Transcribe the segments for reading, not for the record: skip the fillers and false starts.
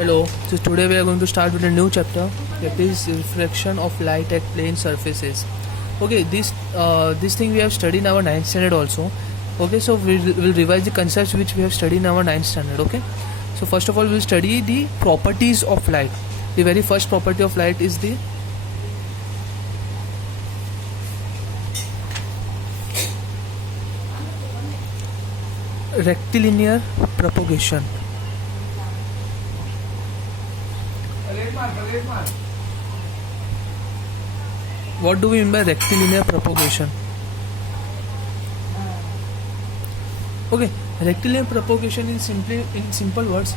Hello, so today we are going to start with a new chapter, that is reflection of light at plane surfaces. Okay, this thing we have studied in our 9th standard also. Okay, so we'll revise the concepts which we have studied in our 9th standard. Okay, so first of all we'll study the properties of light. The very first property of light is the rectilinear propagation. What do we mean by rectilinear propagation? Okay, rectilinear propagation is simply, in simple words,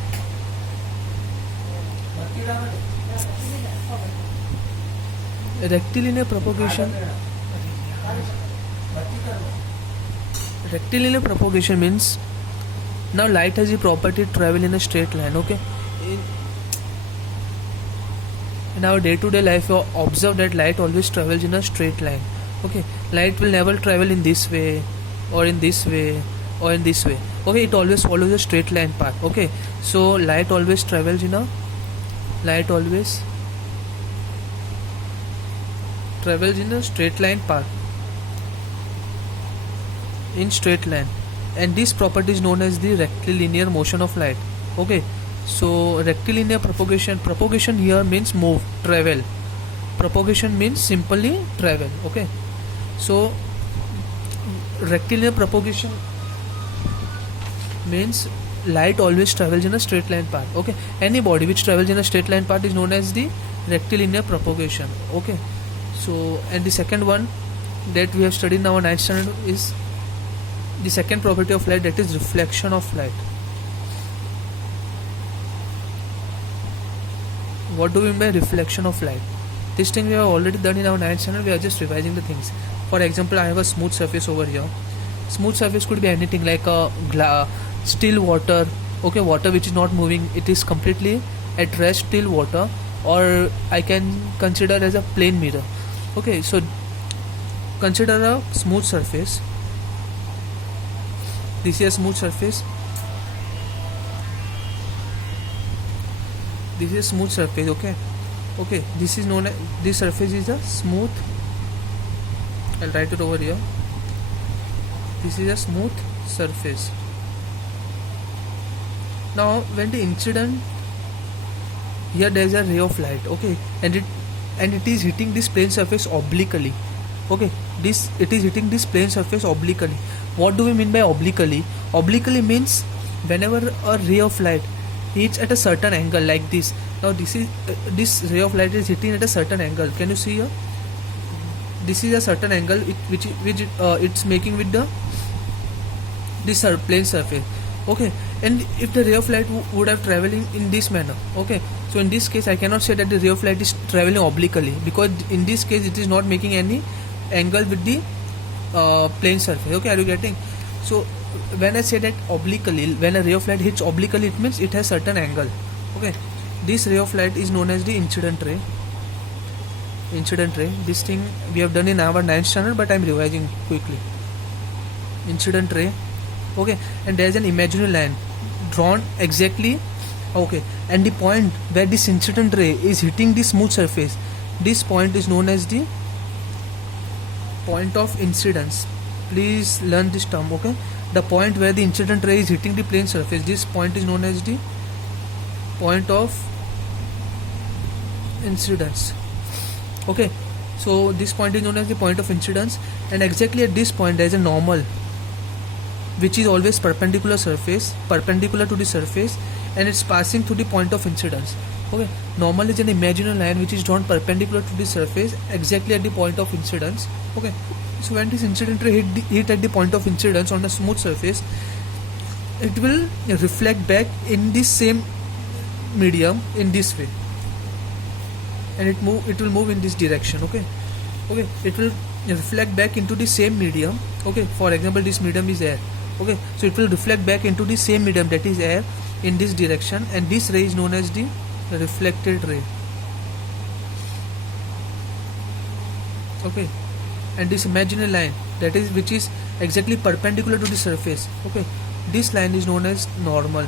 rectilinear propagation means now light has the property to travel in a straight line. Okay, in our day-to-day life we observe that light always travels in a straight line. Okay, light will never travel in this way or in this way or in this way. Okay, it always follows a straight line path. Okay, so light always travels in a straight line path, in straight line, and this property is known as the rectilinear motion of light. Okay, so rectilinear propagation here means move, travel. Propagation means simply travel. Okay, so rectilinear propagation means light always travels in a straight line path. Okay, any body which travels in a straight line path is known as the rectilinear propagation. Okay, so and the second one that we have studied in our 9th standard is the second property of light, that is reflection of light. What do we mean by reflection of light? This thing we have already done in our 9th standard. We are just revising the things. For example, I have a smooth surface over here. Smooth surface could be anything like a still water. Okay, water which is not moving, it is completely at rest, still water, or I can consider as a plane mirror. Okay, so consider a smooth surface. This is a smooth surface. This is a smooth surface. Okay, this is known as, this surface is a smooth, I'll write it over here. This is a smooth surface. Now when the incident, here there is a ray of light. Okay, and it is hitting this plane surface obliquely. Okay, it is hitting this plane surface obliquely. What do we mean by obliquely? Obliquely means whenever a ray of light hits at a certain angle like this. Now this ray of light is hitting at a certain angle. Can you see here? This is a certain angle which it's making with this plane surface. Okay, and if the ray of light would have traveling in this manner. Okay, so in this case I cannot say that the ray of light is traveling obliquely, because in this case it is not making any angle with the plane surface. Okay, are you getting? So when I say that obliquely, when a ray of light hits obliquely, it means it has certain angle. Okay, this ray of light is known as the incident ray. This thing we have done in our 9th standard, but I am revising quickly. Incident ray. Okay, and there is an imaginary line drawn exactly. Okay, and the point where this incident ray is hitting the smooth surface, this point is known as the point of incidence. Please learn this term. Okay, the point where the incident ray is hitting the plane surface, this point is known as the point of incidence. Okay, so this point is known as the point of incidence, and exactly at this point there is a normal which is always perpendicular to the surface, and it's passing through the point of incidence. Okay, normal is an imaginary line which is drawn perpendicular to the surface exactly at the point of incidence. Okay, so when this incident ray hit at the point of incidence on a smooth surface, it will reflect back in this same medium in this way, and it will move in this direction. Okay, it will reflect back into the same medium. Okay, for example, this medium is air. Okay, so it will reflect back into the same medium, that is air, in this direction, and this ray is known as the reflected ray. Okay, and this imaginary line, that is which is exactly perpendicular to the surface. Okay, this line is known as normal.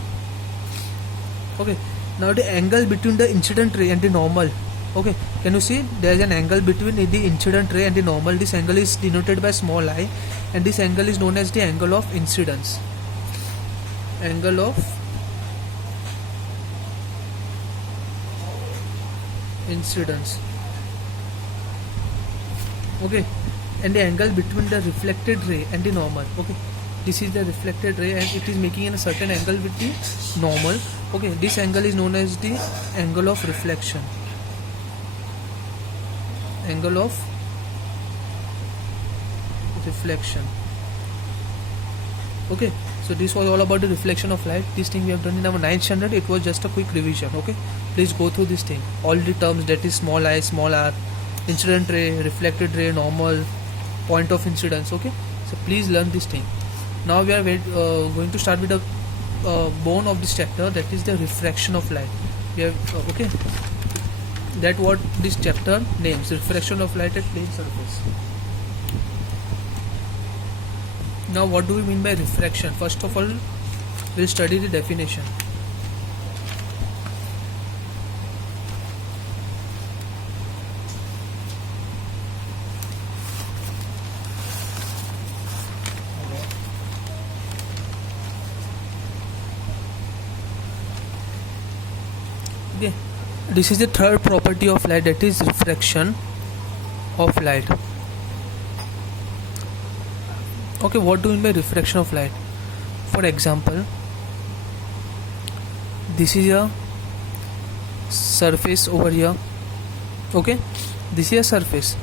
Okay, Now the angle between the incident ray and the normal. Okay, can you see there is an angle between the incident ray and the normal? This angle is denoted by small I, and this angle is known as the angle of incidence. Angle of incidence. Okay, and the angle between the reflected ray and the normal. Okay, this is the reflected ray and it is making a certain angle with the normal. Okay, this angle is known as the angle of reflection. Angle of reflection. Okay, so this was all about the reflection of light. This thing we have done in our 9th standard. It was just a quick revision. Okay, please go through this thing, all the terms, that is small I, small r, incident ray, reflected ray, normal, point of incidence. Okay, so please learn this thing. Now we are going to start with the bone of this chapter, that is the refraction of light. We have okay, that what this chapter names, refraction of light at plane surface. Now what do we mean by refraction? First of all, we'll study the definition. Okay, this is the third property of light, that is refraction of light. Okay, what do you mean by refraction of light? For example, this is a surface over here. Okay, this is a surface.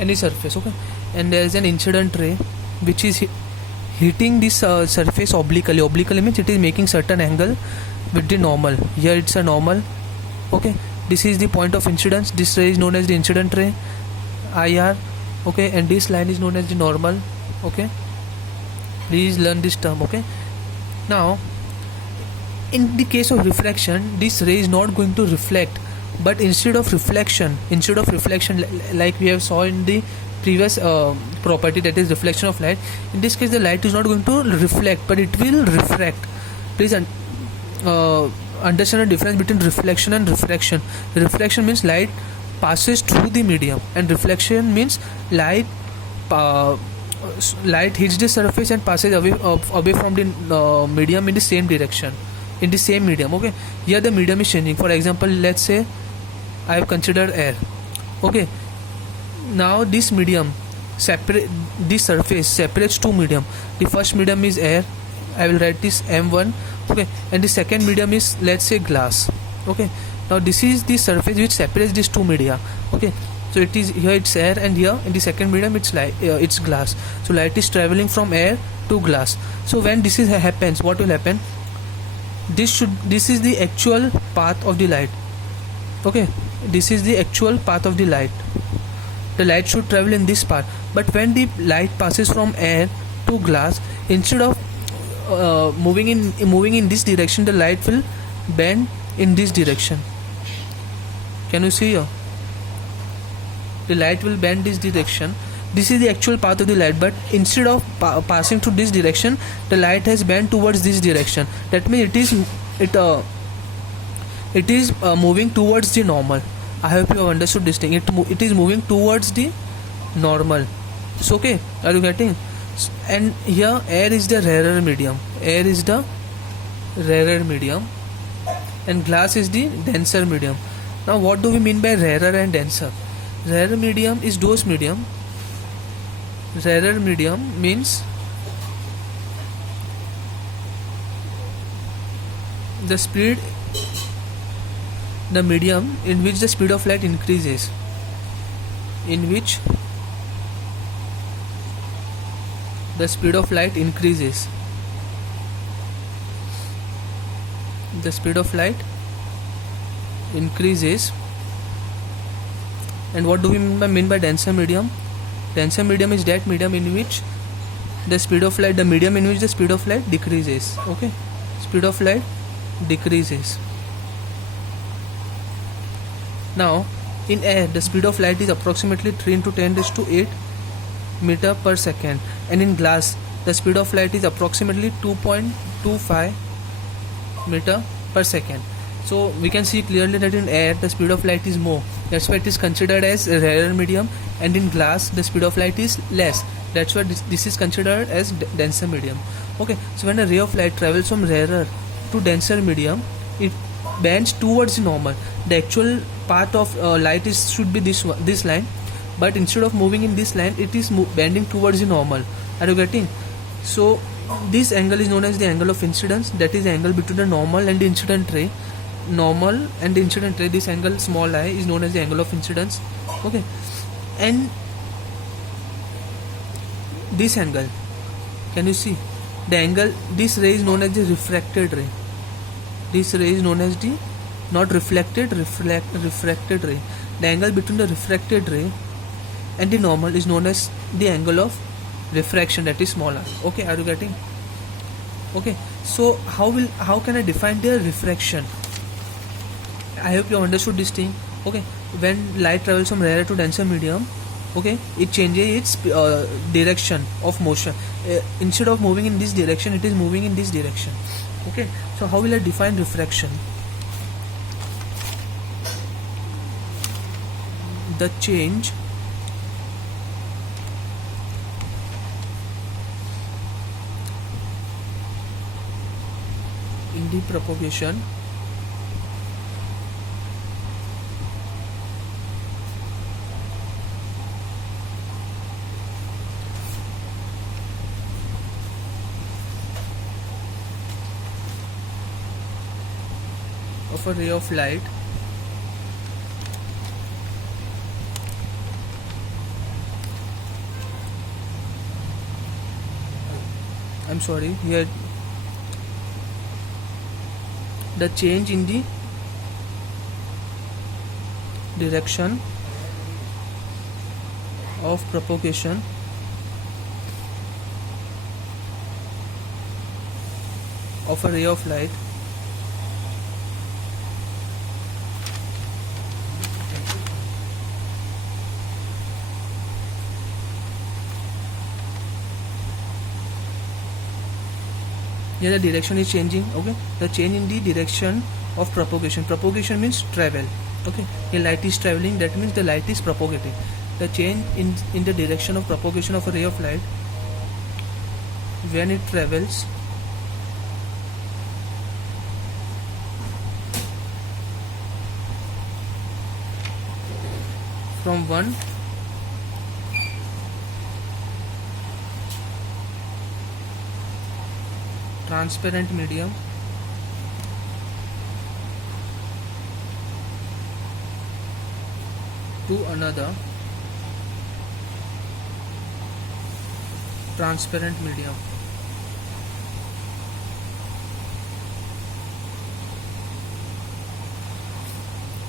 Any surface. Okay, and there is an incident ray which is hitting this surface obliquely. Obliquely means it is making certain angle with the normal. Here it's a normal. Okay, this is the point of incidence. This ray is known as the incident ray, IR. Okay, and this line is known as the normal. Okay, please learn this term. Okay, now in the case of refraction, this ray is not going to reflect, but instead of reflection, like we have saw in the previous property, that is reflection of light, in this case the light is not going to reflect but it will refract. Please understand the difference between reflection and refraction. Refraction means light passes through the medium, and reflection means light hits the surface and passes away from the medium in the same direction, in the same medium. Okay, here the medium is changing. For example, let's say I have considered air. Okay, now this medium this surface separates two medium. The first medium is air, I will write this M1. Okay, and the second medium is, let's say, glass. Okay, now this is the surface which separates these two media. Okay, so it is here it's air, and here in the second medium it's light, it's glass. So light is traveling from air to glass. So when this is happens, what will happen? This is the actual path of the light. Okay, this is the actual path of the light. The light should travel in this path, but when the light passes from air to glass, instead of moving in this direction, the light will bend in this direction. Can you see here? The light will bend this direction. This is the actual path of the light, but instead of passing through this direction, the light has bent towards this direction. That means it is moving towards the normal. I hope you have understood this thing. It is moving towards the normal. So okay, are you getting? And here air is the rarer medium. Air is the rarer medium, and glass is the denser medium. Now what do we mean by rarer and denser? Rarer medium is those medium. Rarer medium means the medium in which the speed of light increases, in which the speed of light increases. The speed of light increases. And what do we mean by denser medium? Denser medium is that medium in which the speed of light, the medium in which the speed of light decreases. Okay, speed of light decreases. Now in air, the speed of light is approximately 3 into 10 raised to 8 meter per second, and in glass the speed of light is approximately 2.25 meter per second. So we can see clearly that in air the speed of light is more. That's why it is considered as a rarer medium, and in glass the speed of light is less. That's why this is considered as denser medium. Okay, so when a ray of light travels from rarer to denser medium, it bends towards the normal. The actual path of light should be this line, but instead of moving in this line, it is bending towards the normal. Are you getting? So this angle is known as the angle of incidence. That is the angle between the normal and the incident ray. Normal and the incident ray, this angle small I is known as the angle of incidence. Okay, and this angle, can you see the angle? This ray is known as the refracted ray. This ray is known as the not reflected, refracted ray. The angle between the refracted ray and the normal is known as the angle of refraction, that is smaller. Okay, are you getting? Okay, so how can I define the refraction? I hope you understood this thing. Okay, when light travels from rarer to denser medium, okay, it changes its direction of motion. Instead of moving in this direction, it is moving in this direction. Okay, so how will I define refraction? The change in the propagation of a ray of light I'm sorry, here the change in the direction of propagation of a ray of light here the direction is changing. Okay, the change in the direction of propagation means travel. Okay, the light is traveling, that means the light is propagating. The change in the direction of propagation of a ray of light when it travels from one transparent medium to another transparent medium.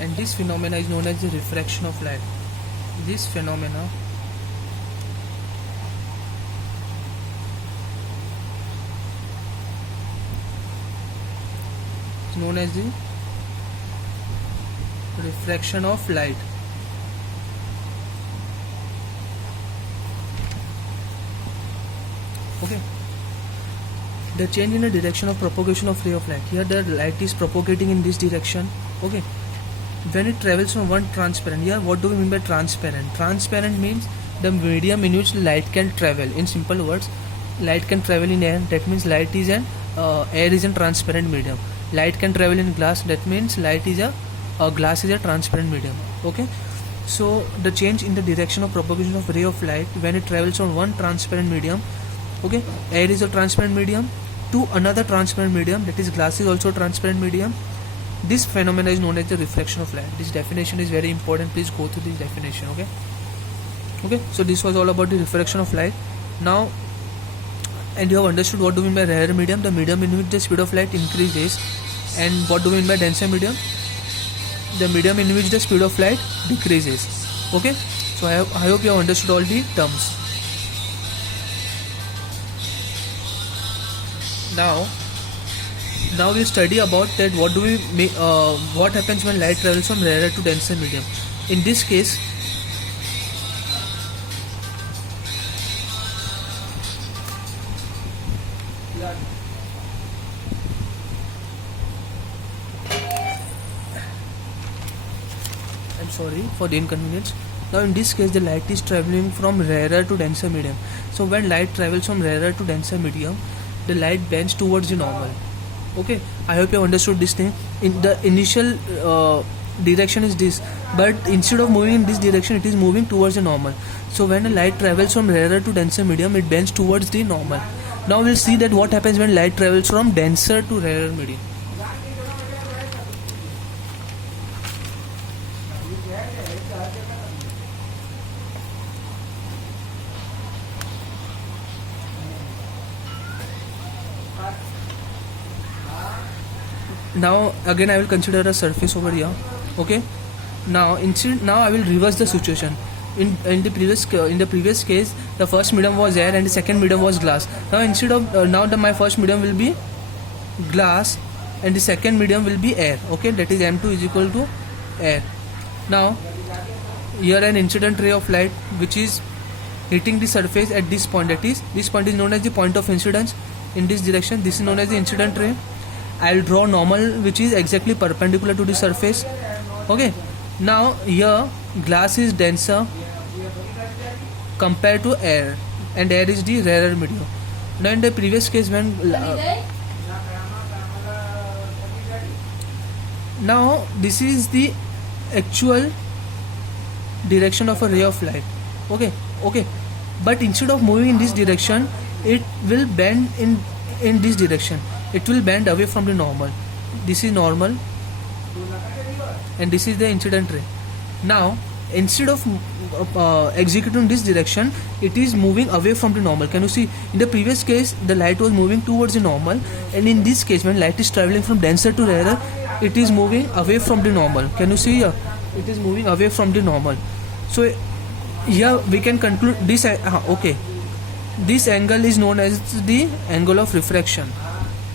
And this phenomena is known as the refraction of light. This phenomena is known as the refraction of light. Okay, the change in the direction of propagation of ray of light. Here the light is propagating in this direction. Okay, when it travels from one transparent, here what do we mean by transparent? Transparent means the medium in which light can travel. In simple words, light can travel in air, that means light is an air is a transparent medium. Light can travel in glass, that means light is a glass is a transparent medium. Okay, so the change in the direction of propagation of ray of light when it travels from one transparent medium, okay, air is a transparent medium, to another transparent medium, that is glass is also a transparent medium. This phenomena is known as the refraction of light. This definition is very important. Please go through this definition. Okay, so this was all about the refraction of light. Now, and you have understood what do we mean by rarer medium, the medium in which the speed of light increases. And what do we mean by denser medium, the medium in which the speed of light decreases. Okay, so I hope you have understood all the terms. Now we'll study about that what happens when light travels from rarer to denser medium. In this case, I'm sorry for the inconvenience. Now in this case the light is traveling from rarer to denser medium. So when light travels from rarer to denser medium, the light bends towards the normal. Okay, I hope you have understood this thing. In the initial direction is this, but instead of moving in this direction, it is moving towards the normal. So when a light travels from rarer to denser medium, it bends towards the normal. Now we'll see that what happens when light travels from denser to rarer medium. Now again I will consider a surface over here. Okay, now I will reverse the situation. In the previous case, the first medium was air and the second medium was glass. Now instead of my first medium will be glass and the second medium will be air. Okay, that is M2 is equal to air. Now here an incident ray of light which is hitting the surface at this point. That is, this point is known as the point of incidence in this direction. This is known as the incident ray. I'll draw normal which is exactly perpendicular to the surface. Okay, now here glass is denser compared to air and air is the rarer medium. Now in the previous case when now this is the actual direction of a ray of light. Okay, but instead of moving in this direction, it will bend in this direction. It will bend away from the normal. This is normal and this is the incident ray. Now instead of executing this direction, it is moving away from the normal. Can you see? In the previous case the light was moving towards the normal, and in this case when light is traveling from denser to rarer, it is moving away from the normal. Can you see here? It is moving away from the normal. So here we can conclude this. Okay, this angle is known as the angle of refraction.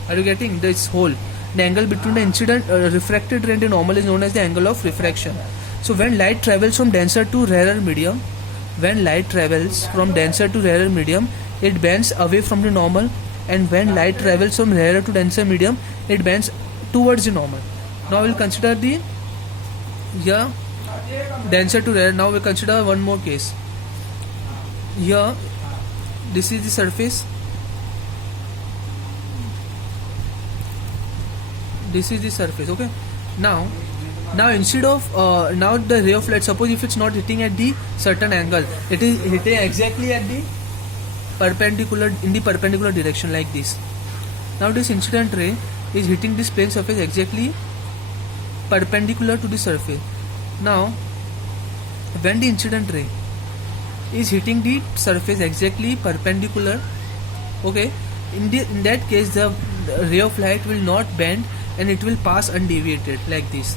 Are you getting this whole? The angle between the incident refracted ray and the normal is known as the angle of refraction. So when light travels from denser to rarer medium, it bends away from the normal, and when light travels from rarer to denser medium, it bends towards the normal. Now we'll consider the denser to rarer. Now we'll consider one more case. Here this is the surface. This is the surface. Okay, now instead of now the ray of light, suppose if it's not hitting at the certain angle, it is hitting exactly at the perpendicular, in the perpendicular direction like this. Now this incident ray is hitting this plane surface exactly perpendicular to the surface. Now when the incident ray is hitting the surface exactly perpendicular, okay, in that case the ray of light will not bend and it will pass undeviated like this.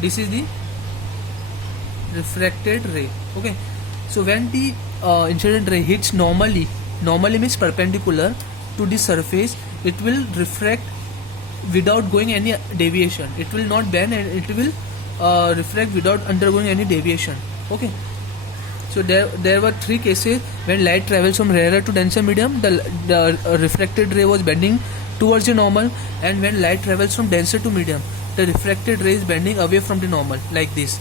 This is the refracted ray. Okay, so when the incident ray hits normally means perpendicular to the surface, it will refract without going any deviation. It will not bend and it will refract without undergoing any deviation. Okay, so there were three cases when light travels from rarer to denser medium. The refracted ray was bending towards the normal, and when light travels from denser to medium, the refracted ray is bending away from the normal like this.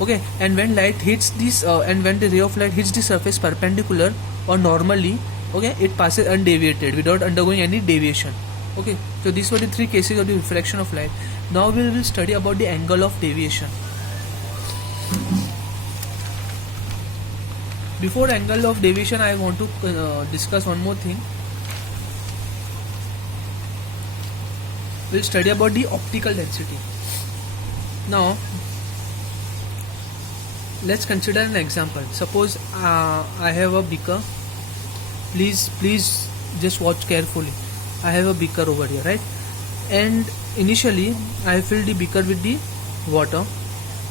Okay, and when light hits this and when the ray of light hits the surface perpendicular or normally, okay, it passes undeviated without undergoing any deviation. Okay, so these were the three cases of the refraction of light. Now we will study about the angle of deviation. Before angle of deviation, I want to discuss one more thing. We'll study about the optical density. Now let's consider an example. Suppose I have a beaker. Please just watch carefully. I have a beaker over here, right? And initially I filled the beaker with the water.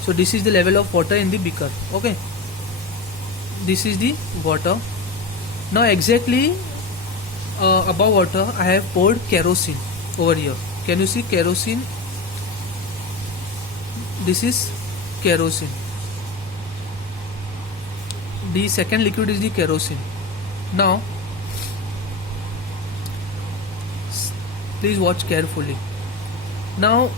So this is the level of water in the beaker. Okay, this is the water. Now exactly above water I have poured kerosene over here. Can you see kerosene? This is kerosene. The second liquid is the kerosene. Now please watch carefully. Now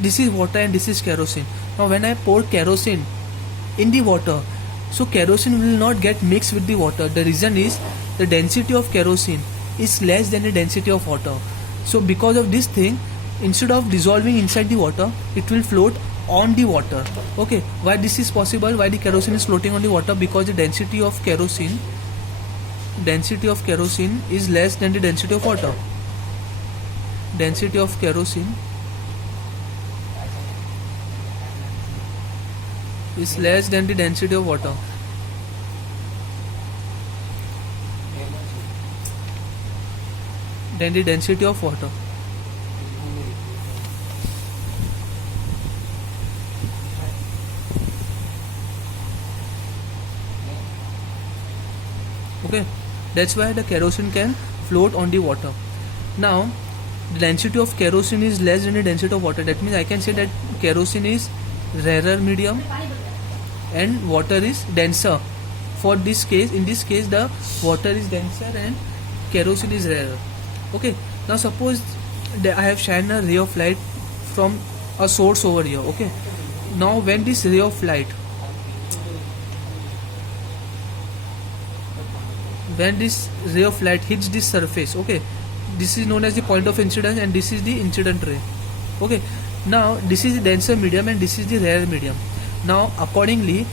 this is water and this is kerosene. Now when I pour kerosene in the water, so kerosene will not get mixed with the water. The reason is the density of kerosene is less than the density of water. So because of this thing, instead of dissolving inside the water, it will float on the water. Okay, why this is possible? Why the kerosene is floating on the water? Because the density of kerosene is less than the density of water. Density of kerosene is less than the density of water. Than the density of water. Okay, that's why the kerosene can float on the water. Now the density of kerosene is less than the density of water. That means I can say that kerosene is rarer medium and water is denser. For this case, in this case, the water is denser and kerosene is rarer. Okay, now suppose that I have shined a ray of light from a source over here. Okay, now when this ray of light hits this surface, okay, this is known as the point of incidence and this is the incident ray. Okay, now this is the denser medium and this is the rarer medium. Now accordingly,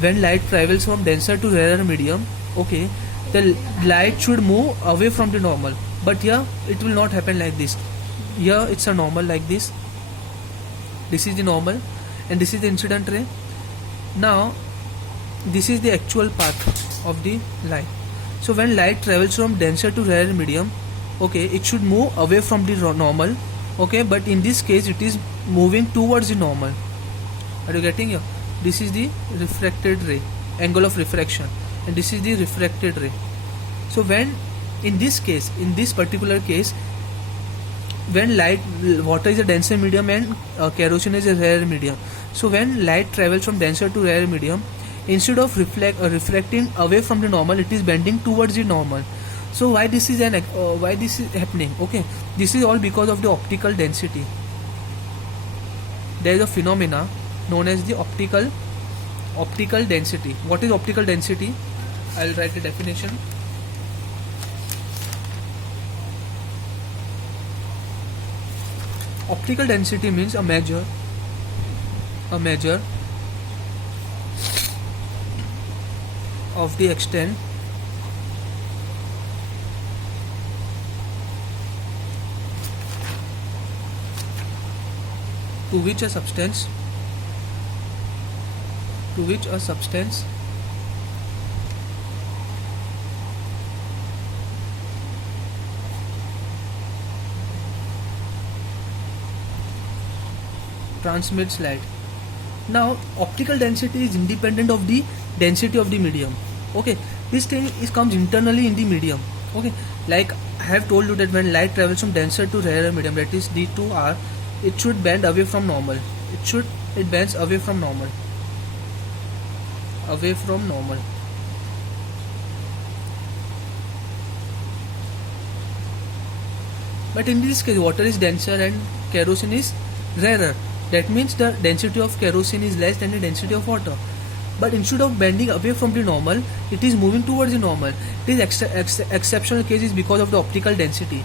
when light travels from denser to rarer medium, okay, the light should move away from the normal, but here it will not happen like this. Here it's a normal like this. This is the normal and this is the incident ray. Now this is the actual path of the light. So when light travels from denser to rarer medium, okay, it should move away from the normal, okay, but in this case it is moving towards the normal. Are you getting here? This is the refracted ray, angle of refraction, and this is the refracted ray. So when in this particular case, when water is a denser medium and kerosene is a rarer medium, so when light travels from denser to rarer medium, instead of reflecting away from the normal, it is bending towards the normal. So why this is happening? Okay, this is all because of the optical density. There is a phenomena known as the optical density. What is optical density? I'll write a definition. Optical density means a measure of the extent to which a substance transmits light. Now optical density is independent of the density of the medium. Okay, this thing comes internally in the medium. Okay, like I have told you that when light travels from denser to rarer medium, that is D to R, it should bend away from normal. It bends away from normal. But in this case, water is denser and kerosene is rarer. That means the density of kerosene is less than the density of water. But instead of bending away from the normal, it is moving towards the normal. This exceptional case is because of the optical density.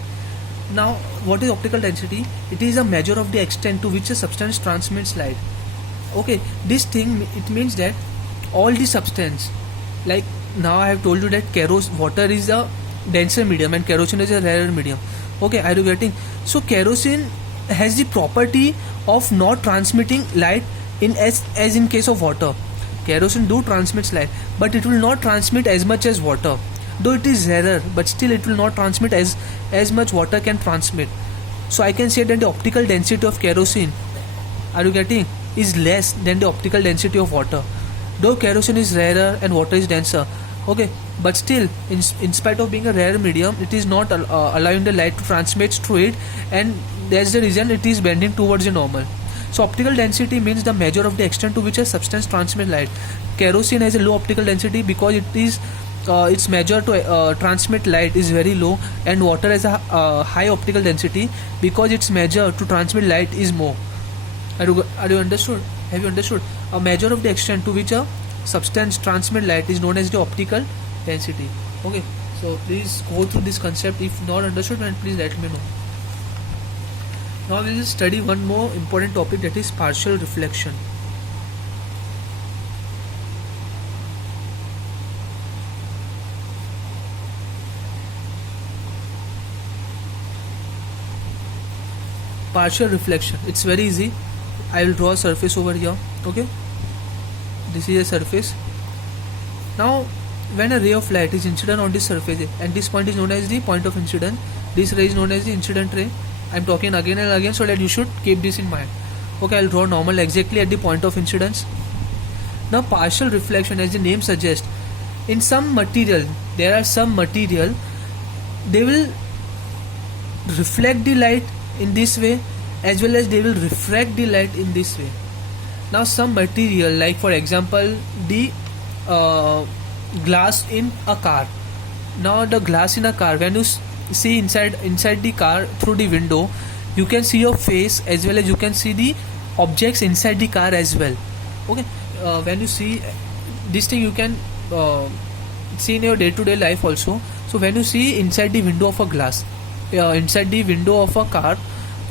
Now, what is optical density? It is a measure of the extent to which a substance transmits light. Okay, this thing, it means that all the substance, like now I have told you that water is a denser medium and kerosene is a rarer medium. Okay, are you getting? So kerosene has the property of not transmitting light as in case of water. Kerosene do transmits light, but it will not transmit as much as water. Though it is rarer, but still it will not transmit as much water can transmit. So I can say that the optical density of kerosene, are you getting, is less than the optical density of water. Though kerosene is rarer and water is denser, okay, but still in spite of being a rare medium, it is not allowing the light to transmit through it, and that's the reason it is bending towards the normal. So optical density means the measure of the extent to which a substance transmits light. Kerosene has a low optical density because its measure to transmit light is very low, and water has a high optical density because its measure to transmit light is more. Are you understood? Have you understood? A measure of the extent to which a substance transmit light is known as the optical density. Okay, so please go through this concept. If not understood, then please let me know. Now we will study one more important topic, that is partial reflection. Partial reflection, it's very easy. I will draw a surface over here. Okay, this is a surface. Now when a ray of light is incident on this surface, and this point is known as the point of incidence, this ray is known as the incident ray. I am talking again and again so that you should keep this in mind. Okay, I will draw normal exactly at the point of incidence. Now partial reflection, as the name suggests, in some material, there are some material, they will reflect the light in this way, as well as they will refract the light in this way. Now some material, like for example the glass in a car. Now the glass in a car, when you see inside the car through the window, you can see your face as well as you can see the objects inside the car as well. Okay, when you see this thing, you can see in your day-to-day life also. So when you see inside the window of a glass, inside the window of a car,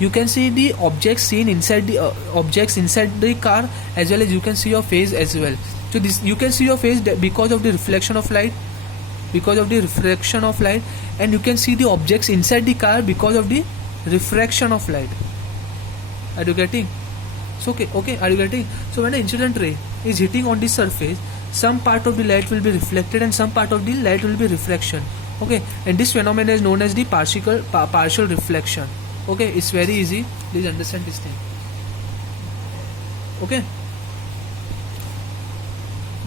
you can see the objects seen inside the objects inside the car, as well as you can see your face as well. So this, you can see your face because of the reflection of light, and you can see the objects inside the car because of the refraction of light. Are you getting? So okay, are you getting? So when the incident ray is hitting on the surface, some part of the light will be reflected and some part of the light will be refraction. Okay, and this phenomenon is known as the partial reflection. Okay, it's very easy. Please understand this thing. Okay,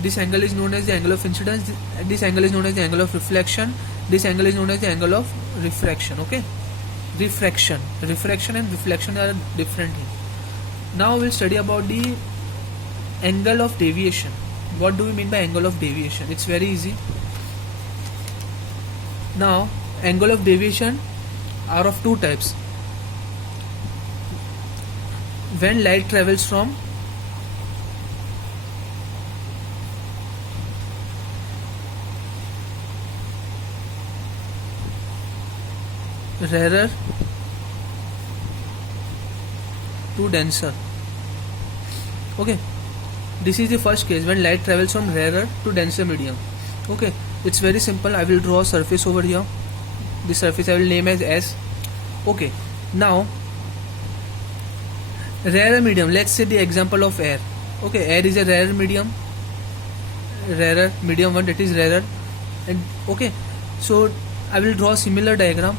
this angle is known as the angle of incidence. This angle is known as the angle of reflection. This angle is known as the angle of refraction. Okay, refraction and reflection are different things. Now we'll study about the angle of deviation. What do we mean by angle of deviation? It's very easy. Now angle of deviation are of two types. When light travels from rarer to denser. Okay, this is the first case, when light travels from rarer to denser medium. Okay, it's very simple. I will draw a surface over here. This surface I will name as S. Okay, now rarer medium, let's say the example of air. Okay, air is a rarer medium one, that is rarer. And okay, so I will draw a similar diagram.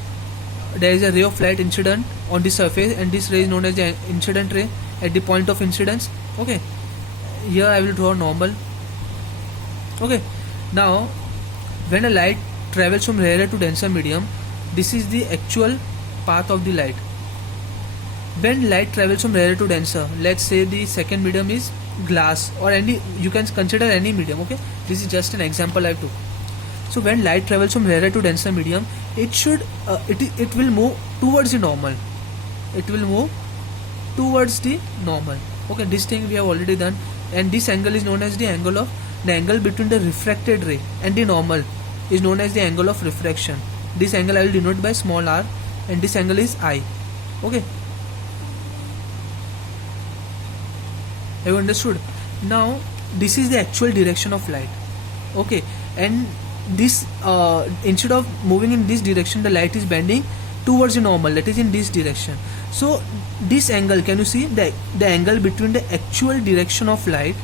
There is a ray of light incident on the surface, and this ray is known as the incident ray at the point of incidence. Okay, here I will draw normal. Okay, now when a light travels from rarer to denser medium, this is the actual path of the light. When light travels from rarer to denser, let's say the second medium is glass, or any, you can consider any medium. Okay, this is just an example I took. So when light travels from rarer to denser medium, it should it will move towards the normal. Okay, this thing we have already done, and this angle is known as the angle between the refracted ray and the normal is known as the angle of refraction. This angle I will denote by small r, and this angle is I. Okay, have you understood? Now this is the actual direction of light. Okay, and this instead of moving in this direction, the light is bending towards the normal, that is in this direction. So this angle, can you see the angle between the actual direction of light,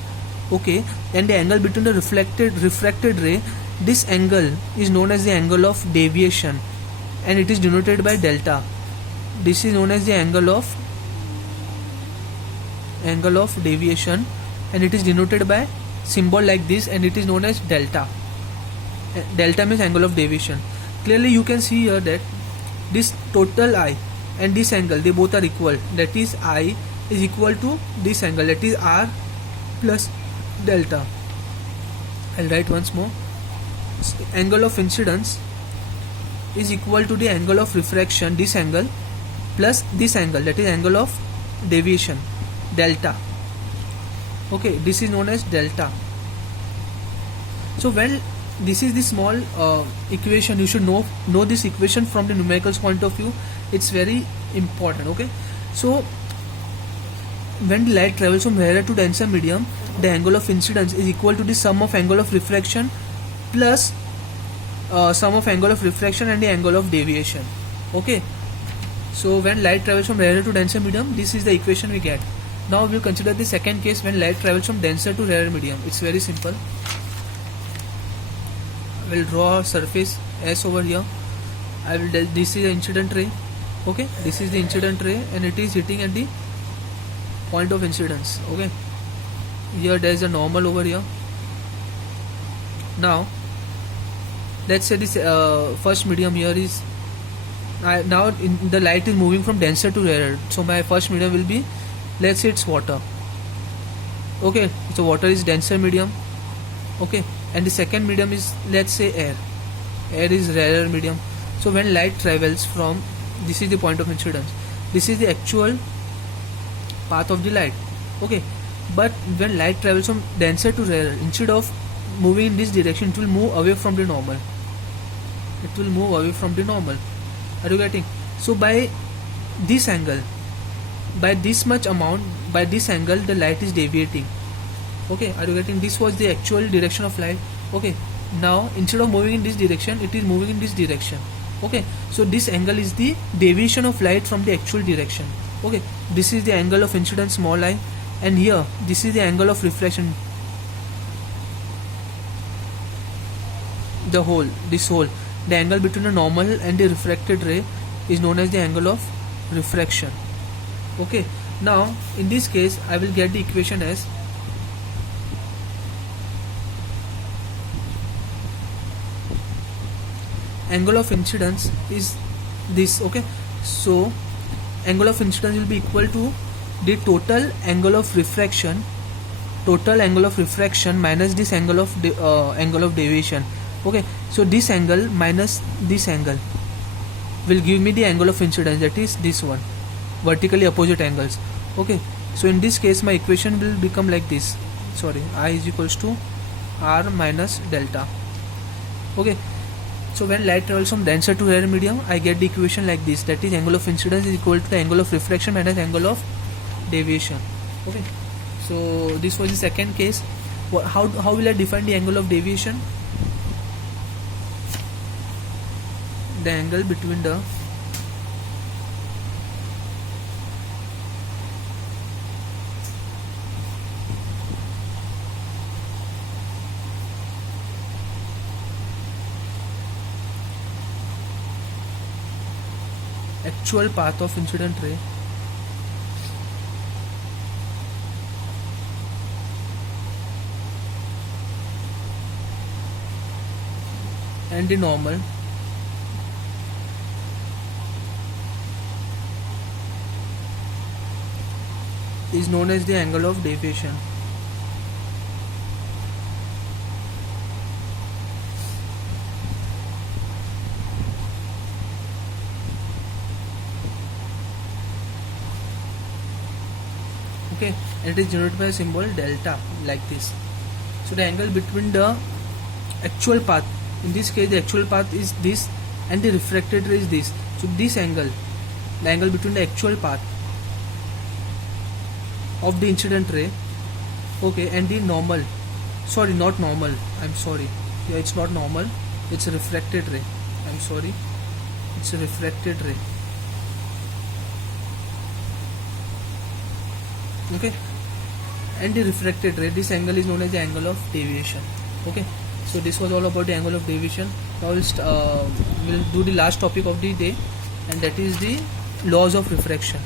okay, and the angle between the refracted ray? This angle is known as the angle of deviation, and it is denoted by delta. This is known as the angle of deviation, and it is denoted by symbol like this, and it is known as delta. Delta means angle of deviation. Clearly you can see here that this total I and this angle, they both are equal. That is I is equal to this angle, that is R plus delta. I'll write once more. Angle of incidence is equal to the angle of refraction, this angle, plus this angle, that is angle of deviation. delta. Okay, this is known as delta. So when this is the small equation, you should know this equation from the numericals point of view. It's very important. Okay, so when light travels from rarer to denser medium, the angle of incidence is equal to the sum of angle of refraction plus sum of angle of refraction and the angle of deviation. Okay, so when light travels from rarer to denser medium, this is the equation we get. Now we'll consider the second case when light travels from denser to rarer medium. It's very simple. I will draw a surface S over here. This is the incident ray. Okay, this is the incident ray and it is hitting at the point of incidence. Okay, here there is a normal over here. Now let's say this first medium here is now the light is moving from denser to rarer. So my first medium will be, let's say it's water. Okay, so water is denser medium. Okay, and the second medium is, let's say, air. Air is rarer medium. So when light travels from, this is the point of incidence, this is the actual path of the light. Okay, but when light travels from denser to rarer, instead of moving in this direction, it will move away from the normal. It will move away from the normal. Are you getting? So by this angle, by this much amount, by this angle, the light is deviating. Okay, are you getting? This was the actual direction of light. Okay, now instead of moving in this direction, it is moving in this direction. Okay, so this angle is the deviation of light from the actual direction. Okay, this is the angle of incidence, small I, and here this is the angle of reflection, the whole, this whole, the angle between the normal and the refracted ray is known as the angle of refraction. Okay, now in this case I will get the equation as angle of incidence is this. Okay, so angle of incidence will be equal to the total angle of refraction minus this angle of deviation. Okay, so this angle minus this angle will give me the angle of incidence, that is this one, vertically opposite angles. Okay, so in this case my equation will become like this. Sorry, I is equals to R minus delta. Okay, so when light travels from denser to rarer medium, I get the equation like this, that is angle of incidence is equal to the angle of refraction minus angle of deviation. Okay, so this was the second case. How will I define the angle of deviation? The angle between the actual path of incident ray and the normal is known as the angle of deviation. Okay, and it is denoted by a symbol delta like this. So the angle between the actual path, in this case the actual path is this and the refracted ray is this. So this angle, the angle between the actual path of the incident ray, okay, and the normal, sorry, not normal, I'm sorry, yeah, it's not normal, it's a refracted ray, I'm sorry, it's a refracted ray. Okay, and the refracted ray, this angle is known as the angle of deviation. Okay, so this was all about the angle of deviation. Now we'll do the last topic of the day, and that is the laws of refraction.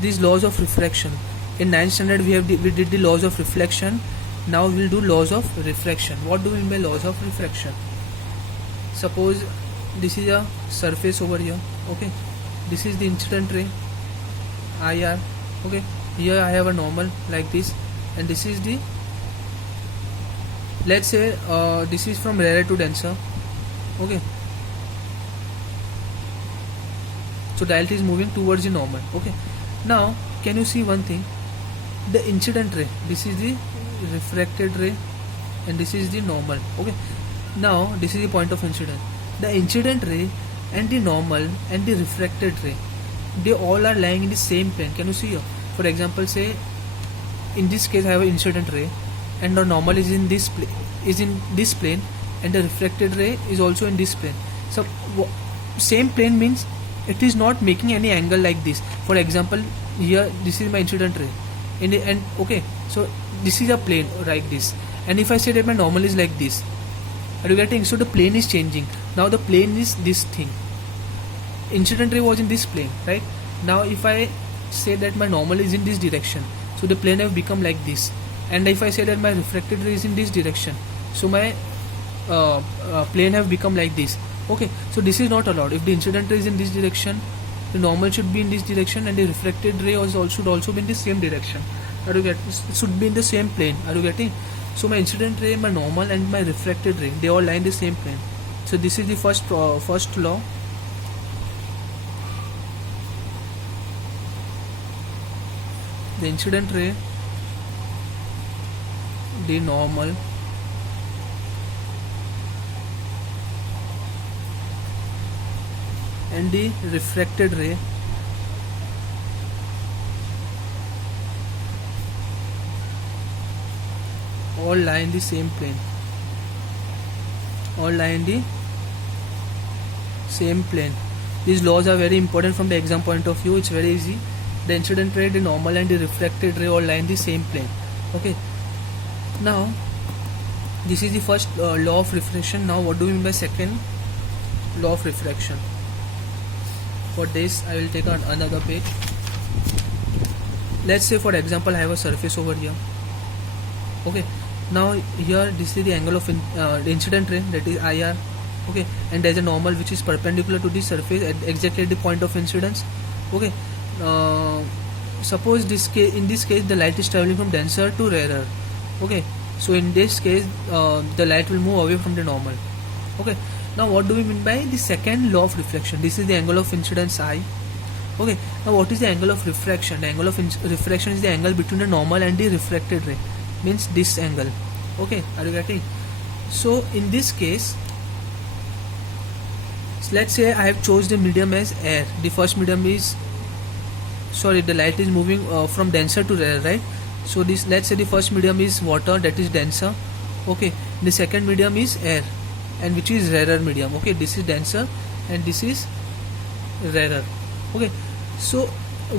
These laws of refraction, in 9th standard we did the laws of reflection. Now we'll do laws of refraction. What do we mean by laws of refraction? Suppose this is a surface over here. Okay, this is the incident ray IR. Okay, here I have a normal like this, and this is the, let's say this is from rarer to denser. Okay, So the light is moving towards the normal. Okay, now can you see one thing? The incident ray, this is the refracted ray and this is the normal. Okay, now this is the point of incidence. The incident ray and the normal and the refracted ray, they all are lying in the same plane. Can you see here? For example, say in this case I have an incident ray and the normal is in this plane and the refracted ray is also in this plane. So same plane means it is not making any angle like this. For example, here this is my incident ray and okay, so this is a plane like this, and if I say that my normal is like this, are you getting? So the plane is changing. Now the plane is this thing. Incident ray was in this plane, right? Now if I say that my normal is in this direction, so the plane have become like this. And if I say that my refracted ray is in this direction, so my plane have become like this. Okay, so this is not allowed. If the incident ray is in this direction, the normal should be in this direction and the refracted ray should also be in the same direction. Are you getting? It should be in the same plane. Are you getting? So my incident ray, my normal and my refracted ray, they all lie in the same plane. So this is the first law. The incident ray, the normal and the refracted ray all lie in the same plane. All lie in the same plane. These laws are very important from the exam point of view. It's very easy. The incident ray, the normal and the refracted ray all lie in the same plane. Okay. Now this is the first law of refraction. Now what do we mean by second law of refraction? For this I will take another page. Let's say for example I have a surface over here. Okay, now here this is the angle of the incident ray, that is IR. Okay, and there is a normal which is perpendicular to the surface at exactly at the point of incidence. Okay, suppose in this case the light is traveling from denser to rarer. Okay, so in this case the light will move away from the normal. Okay, now what do we mean by the second law of reflection? This is the angle of incidence I. Okay, now what is the angle of refraction? The angle of refraction is the angle between the normal and the refracted ray, means this angle. Okay, are you getting? So in this case, let's say I have chose the medium as air. The first medium is, the light is moving from denser to rarer, right? So this, let's say the first medium is water, that is denser. Okay, the second medium is air, and which is rarer medium. Okay, this is denser and this is rarer. Okay, so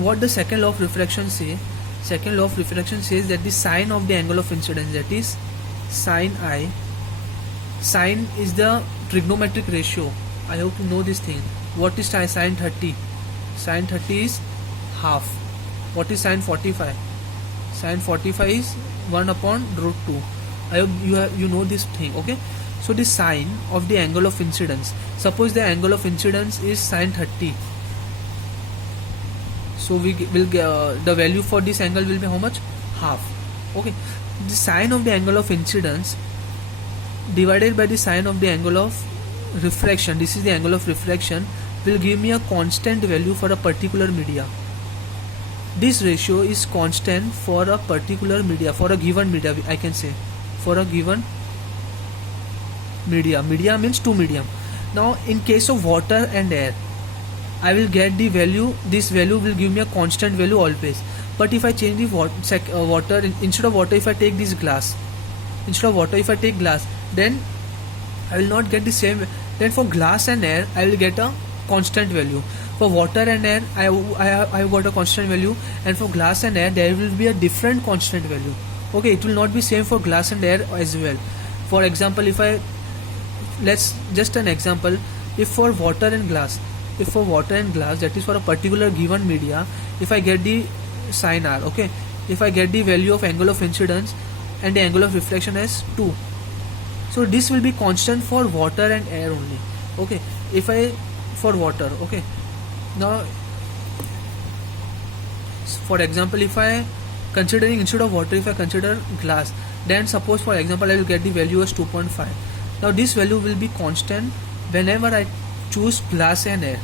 what the second law of refraction say? Second law of refraction says that the sine of the angle of incidence, that is sine I. Sine is the trigonometric ratio. I hope you know this thing. What is sine 30? Sine 30 is half. What is sine 45? Sine 45 is 1 upon root 2. I hope you know this thing. Okay, so the sine of the angle of incidence, suppose the angle of incidence is sine 30, so we will get the value for this angle will be how much? Half. Okay, the sine of the angle of incidence divided by the sine of the angle of refraction, this is the angle of refraction, will give me a constant value for a particular media. This ratio is constant for a particular media, for a given media, I can say, for a given media. Media means two medium. Now in case of water and air, I will get the value, this value will give me a constant value always. But if I change the water, instead of water if I take this glass, instead of water if I take glass, then I will not get the same. Then for glass and air I will get a constant value. For water and air I have got a constant value, and for glass and air there will be a different constant value. Okay, it will not be same for glass and air as well. For example, let's just an example, if for water and glass, that is for a particular given media, if I get the sine R, okay, if I get the value of angle of incidence and the angle of reflection as 2, so this will be constant for water and air only. Okay, if I for water, okay, now for example if I considering instead of water if I consider glass, then suppose for example I will get the value as 2.5. Now this value will be constant whenever I choose glass and air.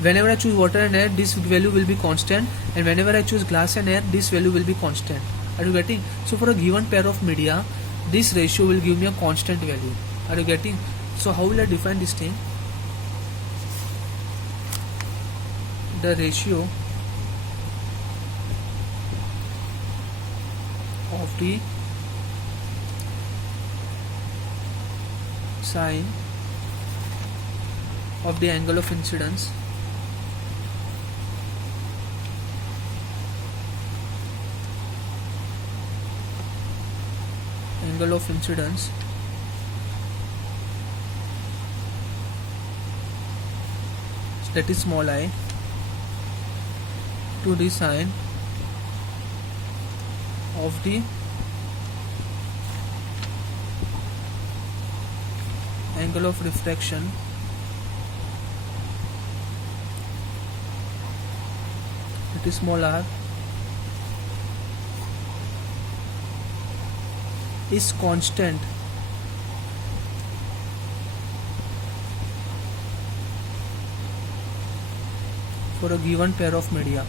Whenever I choose water and air, this value will be constant, and whenever I choose glass and air, this value will be constant. Are you getting? So for a given pair of media, this ratio will give me a constant value. Are you getting? So how will I define this thing? The ratio of the sine of the angle of incidence that is small I to the sine of the angle of refraction that is small r is constant for a given pair of media.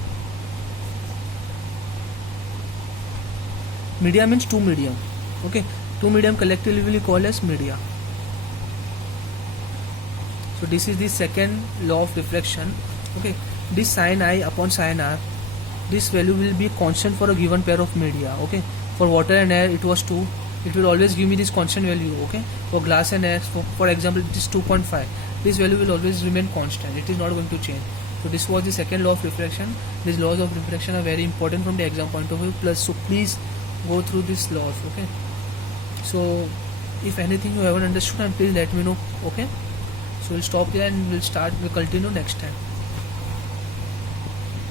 Media means two medium. Okay, two medium collectively will be called as media. So this is the second law of reflection. Okay, this sin I upon sin r, this value will be constant for a given pair of media. Okay, for water and air it was 2. It will always give me this constant value. Okay, for glass and air, for example, it is 2.5. This value will always remain constant. It is not going to change. So this was the second law of reflection. These laws of reflection are very important from the exam point of view. Plus, so please go through these laws. Okay. So if anything you haven't understood, please let me know. Okay. So we'll stop here and we'll continue next time.